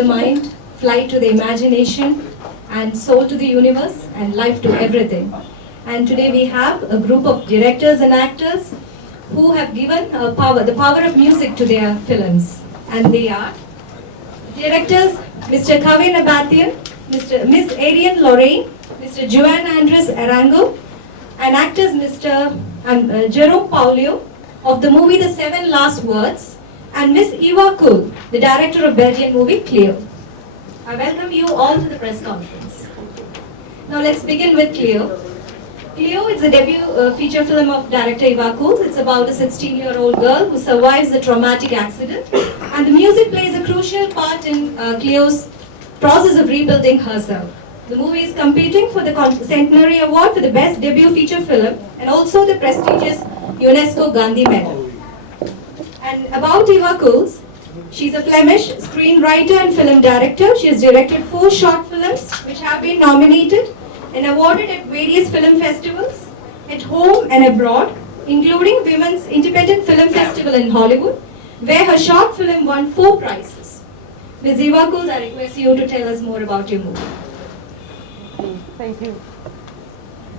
the mind, flight to the imagination, and soul to the universe, and life to everything. And today we have a group of directors and actors who have given the power of music to their films. And they are directors Mr. Kavin Abathian, Miss Arian Lorraine, Mr. Joanne Andres Arango, and actors Mr. Jerome Paulio of the movie The Seven Last Words, and Miss Eva Kuhl, the director of Belgian movie Cleo. I welcome you all to the press conference. Now let's begin with Cleo. Cleo is a debut feature film of director Eva Kuhl. It's about a 16-year-old girl who survives a traumatic accident, and the music plays a crucial part in Cleo's process of rebuilding herself. The movie is competing for the Centenary Award for the Best Debut Feature Film and also the prestigious UNESCO Gandhi Medal. And about Eva Kuhl, she's a Flemish screenwriter and film director. She has directed 4 short films which have been nominated and awarded at various film festivals at home and abroad, including Women's Independent Film Festival in Hollywood, where her short film won 4 prizes. Ms. Eva Kuhl, I request you to tell us more about your movie. Thank you.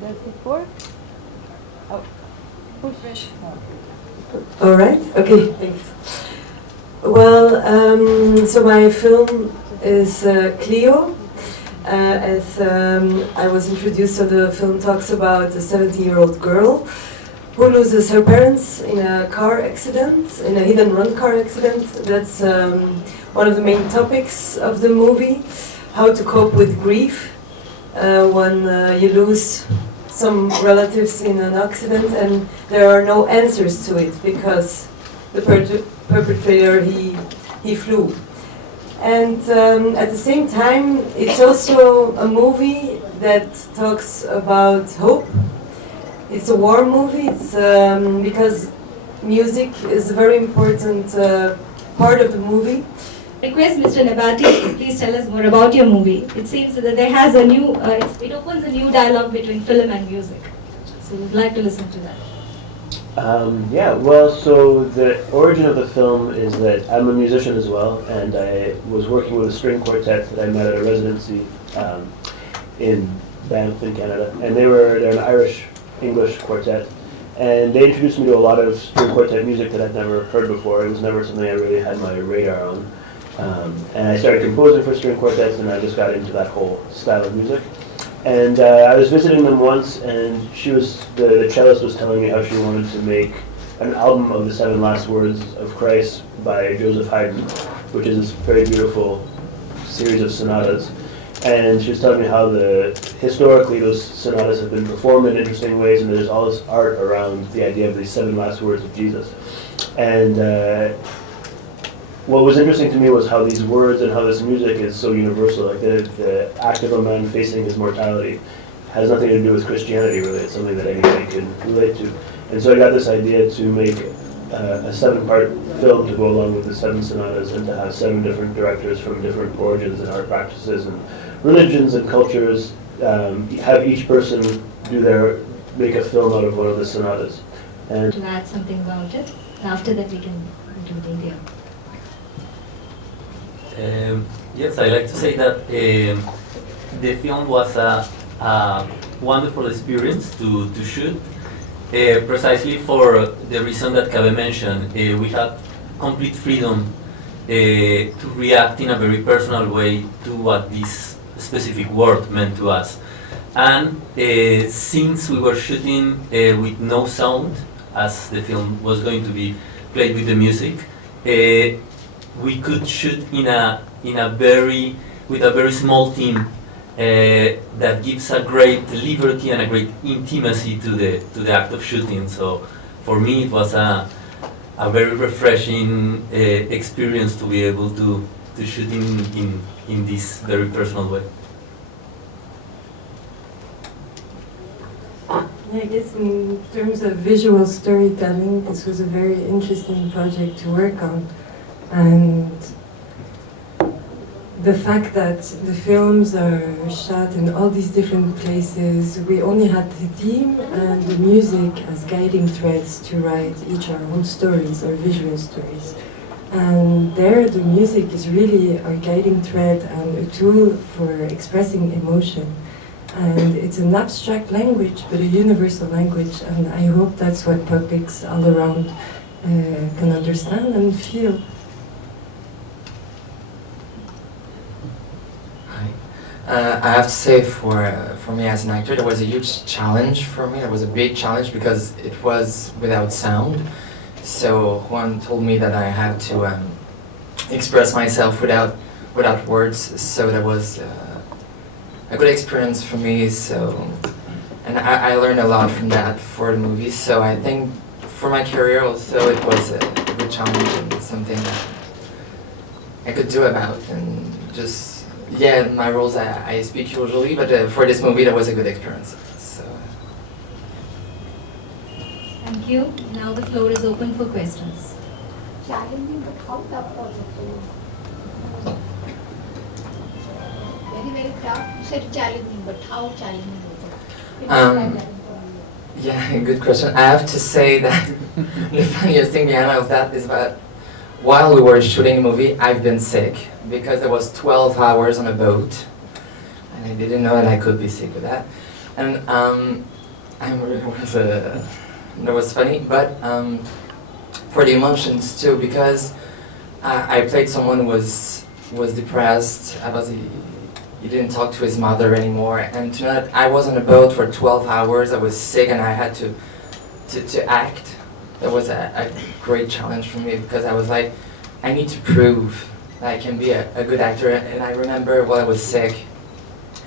Does it work? Oh, push. All right. Okay. Thanks. Well, so my film is Cleo. As I was introduced, so the film talks about a 17-year-old girl who loses her parents in a car accident, in a hit-and-run car accident. That's one of the main topics of the movie, how to cope with grief when you lose some relatives in an accident and there are no answers to it because the perpetrator, he flew. And at the same time, it's also a movie that talks about hope. It's a war movie. It's because music is a very important part of the movie. Request Mr. Nabati, please tell us more about your movie. It seems that there has a new, it opens a new dialogue between film and music. So we'd like to listen to that. Yeah, well, so the origin of the film is that I'm a musician as well, and I was working with a string quartet that I met at a residency in Banff in Canada, and they're an Irish-English quartet, and they introduced me to a lot of string quartet music that I'd never heard before. It was never something I really had my radar on, and I started composing for string quartets, and I just got into that whole style of music. And I was visiting them once, and the cellist was telling me how she wanted to make an album of the 7 Last Words of Christ by Joseph Haydn, which is this very beautiful series of sonatas. And she was telling me how historically those sonatas have been performed in interesting ways, and there's all this art around the idea of these 7 last words of Jesus. And what was interesting to me was how these words and how this music is so universal. Like the act of a man facing his mortality has nothing to do with Christianity, really. It's something that anybody can relate to. And so I got this idea to make a 7-part film to go along with the 7 sonatas, and to have 7 different directors from different origins and art practices and religions and cultures, have each person make a film out of one of the sonatas. And to add something about it, after that we can do the India. Yes, I like to say that the film was a wonderful experience to shoot, precisely for the reason that Cabe mentioned. We had complete freedom to react in a very personal way to what this specific word meant to us. And since we were shooting with no sound, as the film was going to be played with the music, we could shoot with a very small team that gives a great liberty and a great intimacy to the act of shooting. So for me it was a very refreshing experience to be able to shoot in this very personal way. Yeah, I guess in terms of visual storytelling, this was a very interesting project to work on. And the fact that the films are shot in all these different places, we only had the theme and the music as guiding threads to write each our own stories, our visual stories. And there the music is really a guiding thread and a tool for expressing emotion. And it's an abstract language, but a universal language, and I hope that's what publics all around can understand and feel. Hi. I have to say, for me as an actor, there was a huge challenge for me. There was a big challenge because it was without sound. So Juan told me that I had to express myself without words. So that was a good experience for me. So, and I learned a lot from that for the movie. So I think for my career also it was a good challenge and something that I could do about. And just, yeah, my roles I speak usually, but for this movie that was a good experience. So. Thank you. Now the floor is open for questions. Challenging, but how tough was it to? Very, very tough. You said challenging, but how challenging was it? Yeah, good question. I have to say that the funniest thing behind all of that is that while we were shooting the movie, I've been sick because there was 12 hours on a boat, and I didn't know that I could be sick with that. And that was funny, but for the emotions too, because I played someone who was depressed. He didn't talk to his mother anymore, and tonight I was on a boat for 12 hours. I was sick, and I had to act. That was a great challenge for me because I was like, I need to prove that I can be a good actor. And I remember while I was sick,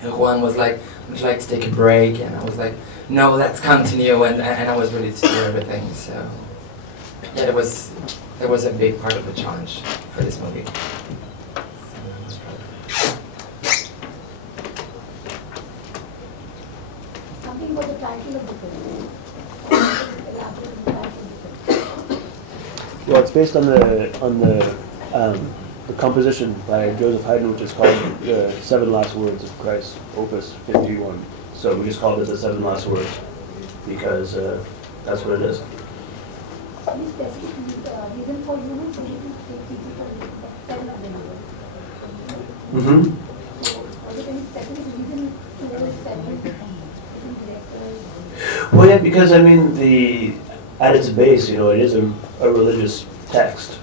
Juan was like, would you like to take a break? And I was like, no, let's continue. And I was ready to do everything. So yeah, that was a big part of the challenge for this movie. Something about the title of the film. Elaborate the title of the film. Well, it's based on the composition by Joseph Haydn, which is called The Seven Last Words of Christ, Opus 51. So we just called it The Seven Last Words because that's what it is. Any specific reason for you to take people from seven of them? Was it any specific reason to those seven different directors? Well, yeah, because I mean, at its base, it is a religious text.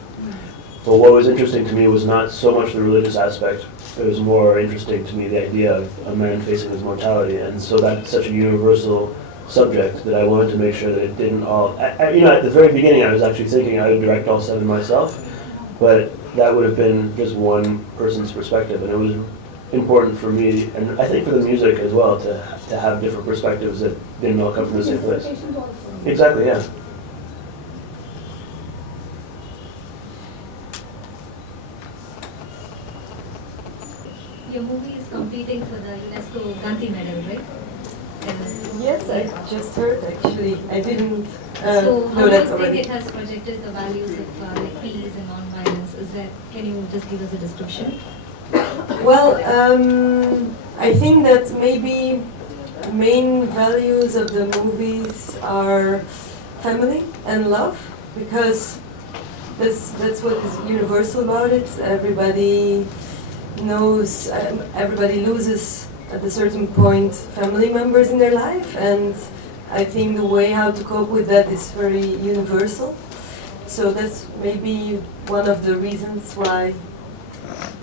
But what was interesting to me was not so much the religious aspect. It was more interesting to me the idea of a man facing his mortality, and so that's such a universal subject that I wanted to make sure that it didn't all. At the very beginning, I was actually thinking I would direct all seven myself, but that would have been just one person's perspective, and it was important for me, and I think for the music as well, to have different perspectives that didn't all come from the same place. Interpretations also. Exactly, yeah. Your movie is competing for the UNESCO Gandhi Medal, right? Yes, I just heard actually. I didn't So how know do that you think already. it has projected the values of like peace and non-violence? Can you just give us a description? Well, I think that maybe main values of the movies are family and love, because that's what is universal about it. Everybody knows, everybody loses at a certain point family members in their life, and I think the way how to cope with that is very universal. So that's maybe one of the reasons why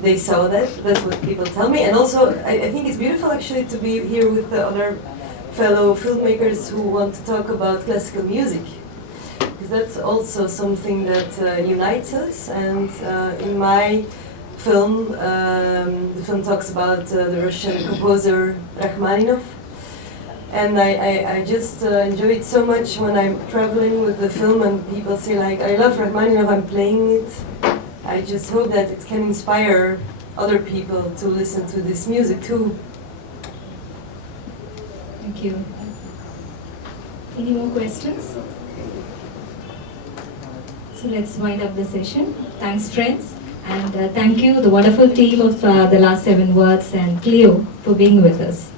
they saw that. That's what people tell me. And also, I think it's beautiful actually to be here with the other fellow filmmakers who want to talk about classical music. Because that's also something that unites us. And in my film, the film talks about the Russian composer Rachmaninoff. And I just enjoy it so much when I'm traveling with the film and people say like, I love Rachmaninoff, I'm playing it. I just hope that it can inspire other people to listen to this music too. Thank you. Any more questions? So let's wind up the session. Thanks, friends. And thank you, the wonderful team of The Last 7 Words and Cleo, for being with us.